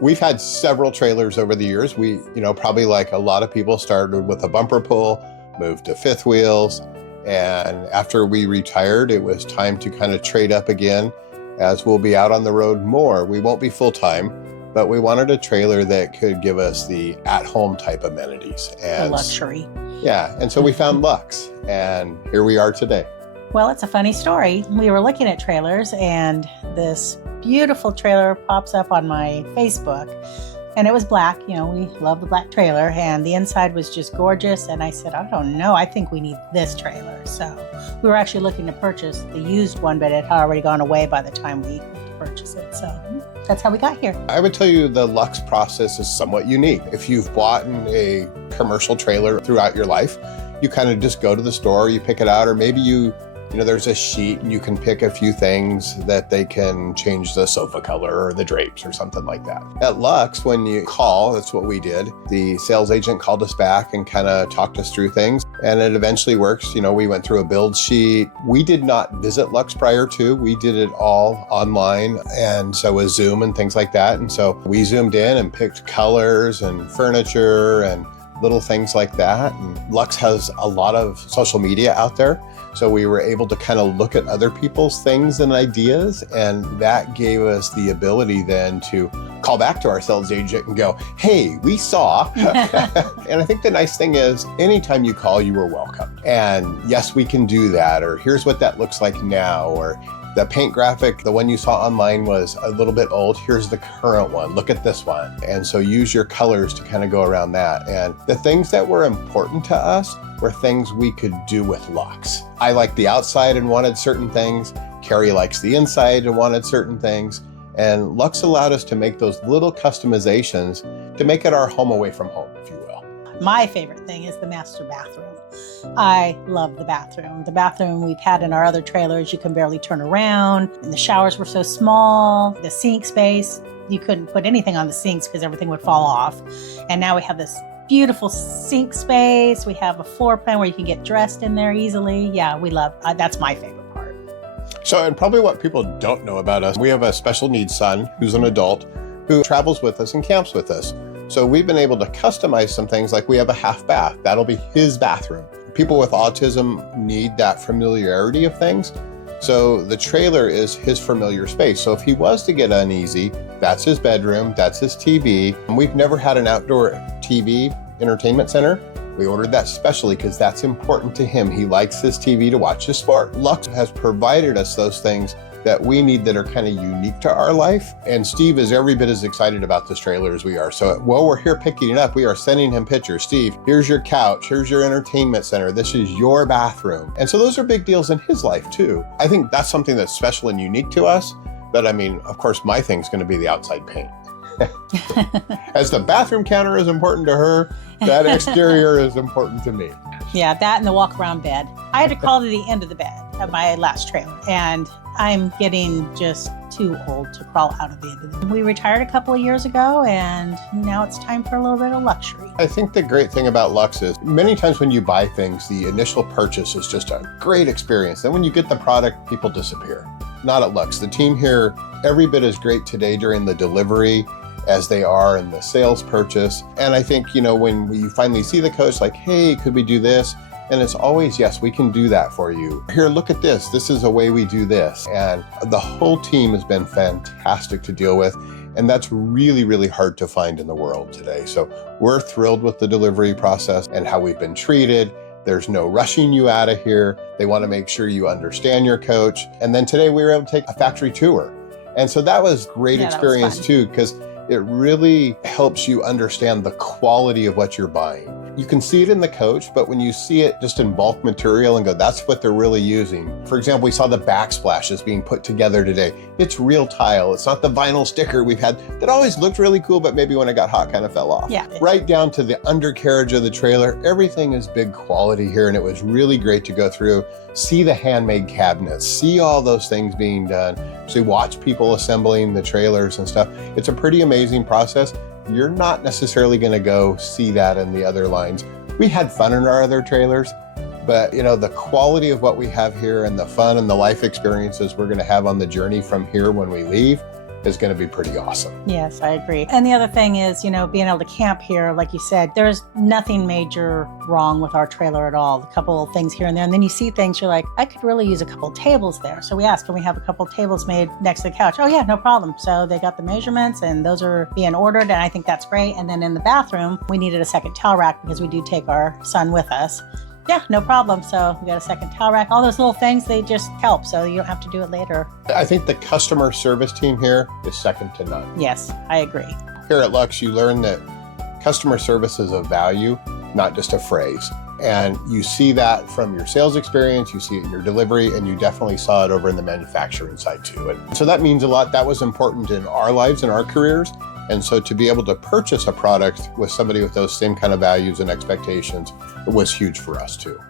We've had several trailers over the years. We, probably like a lot of people, started with a bumper pull, moved to fifth wheels. And after we retired, it was time to kind of trade up again, as we'll be out on the road more. We won't be full-time, but we wanted a trailer that could give us the at-home type amenities. And the luxury. Yeah, and so we found Luxe, and here we are today. Well, it's a funny story. We were looking at trailers, and this beautiful trailer pops up on my Facebook, and it was black. We love the black trailer, and the inside was just gorgeous. And I said, I don't know, I think we need this trailer. So we were actually looking to purchase the used one, but it had already gone away by the time we went to purchase it. So that's how we got here. I would tell you the Luxe process is somewhat unique. If you've bought a commercial trailer throughout your life, you kind of just go to the store, you pick it out, or maybe there's a sheet and you can pick a few things that they can change the sofa color or the drapes or something like that. At Luxe, when you call, that's what we did. The sales agent called us back and kind of talked us through things, and it eventually works. We went through a build sheet. We did not visit Luxe prior to. We did it all online, and so with Zoom and things like that. And so we zoomed in and picked colors and furniture and little things like that. And Luxe has a lot of social media out there. So we were able to kind of look at other people's things and ideas, and that gave us the ability then to call back to our sales agent and go, hey, we saw. And I think the nice thing is anytime you call, you are welcome. And yes, we can do that, or here's what that looks like now, or the paint graphic, the one you saw online was a little bit old. Here's the current one. Look at this one. And so use your colors to kind of go around that. And the things that were important to us were things we could do with Luxe. I like the outside and wanted certain things. Carrie likes the inside and wanted certain things. And Luxe allowed us to make those little customizations to make it our home away from home, if you will. My favorite thing is the master bathroom. I love the bathroom. The bathroom we've had in our other trailers, you can barely turn around. And the showers were so small. The sink space, you couldn't put anything on the sinks because everything would fall off. And now we have this beautiful sink space. We have a floor plan where you can get dressed in there easily. Yeah, we love, that's my favorite part. So, and probably what people don't know about us, we have a special needs son who's an adult who travels with us and camps with us. So we've been able to customize some things, like we have a half bath. That'll be his bathroom. People with autism need that familiarity of things. So the trailer is his familiar space. So if he was to get uneasy, that's his bedroom, that's his TV. And we've never had an outdoor TV entertainment center. We ordered that specially because that's important to him. He likes his TV to watch his sport. Luxe has provided us those things that we need that are kind of unique to our life. And Steve is every bit as excited about this trailer as we are. So while we're here picking it up, we are sending him pictures. Steve, here's your couch, here's your entertainment center, this is your bathroom. And so those are big deals in his life too. I think that's something that's special and unique to us. But I mean, of course, my thing's gonna be the outside paint. As the bathroom counter is important to her, that exterior is important to me. Yeah, that and the walk around bed. I had to crawl to the end of the bed of my last trailer, and I'm getting just too old to crawl out of the end of the bed. We retired a couple of years ago, and now it's time for a little bit of luxury. I think the great thing about Luxe is many times when you buy things, the initial purchase is just a great experience. Then when you get the product, people disappear. Not at Luxe. The team here, every bit as great today during the delivery as they are in the sales purchase. And I think, when you finally see the coach, like, hey, could we do this? And it's always, yes, we can do that for you. Here, look at this. This is a way we do this. And the whole team has been fantastic to deal with. And that's really, really hard to find in the world today. So we're thrilled with the delivery process and how we've been treated. There's no rushing you out of here. They want to make sure you understand your coach. And then today we were able to take a factory tour. And so that was great experience too, because it really helps you understand the quality of what you're buying. You can see it in the coach, but when you see it just in bulk material and go, that's what they're really using. For example, we saw the backsplashes being put together today. It's real tile. It's not the vinyl sticker we've had that always looked really cool, but maybe when it got hot kind of fell off. Yeah. Right down to the undercarriage of the trailer. Everything is big quality here, and it was really great to go through, see the handmade cabinets, see all those things being done. So watch people assembling the trailers and stuff. It's a pretty amazing process. You're not necessarily going to go see that in the other lines. We had fun in our other trailers, but the quality of what we have here and the fun and the life experiences we're going to have on the journey from here when we leave, is going to be pretty awesome. Yes, I agree. And the other thing is, being able to camp here, like you said, there's nothing major wrong with our trailer at all. A couple of things here and there. And then you see things, you're like, I could really use a couple of tables there. So we asked, can we have a couple of tables made next to the couch? Oh yeah, no problem. So they got the measurements and those are being ordered. And I think that's great. And then in the bathroom, we needed a second towel rack because we do take our son with us. Yeah, no problem. So we got a second towel rack. All those little things, they just help. So you don't have to do it later. I think the customer service team here is second to none. Yes, I agree. Here at Luxe, you learn that customer service is a value, not just a phrase. And you see that from your sales experience, you see it in your delivery, and you definitely saw it over in the manufacturing side too. And so that means a lot. That was important in our lives and our careers. And so to be able to purchase a product with somebody with those same kind of values and expectations was huge for us too.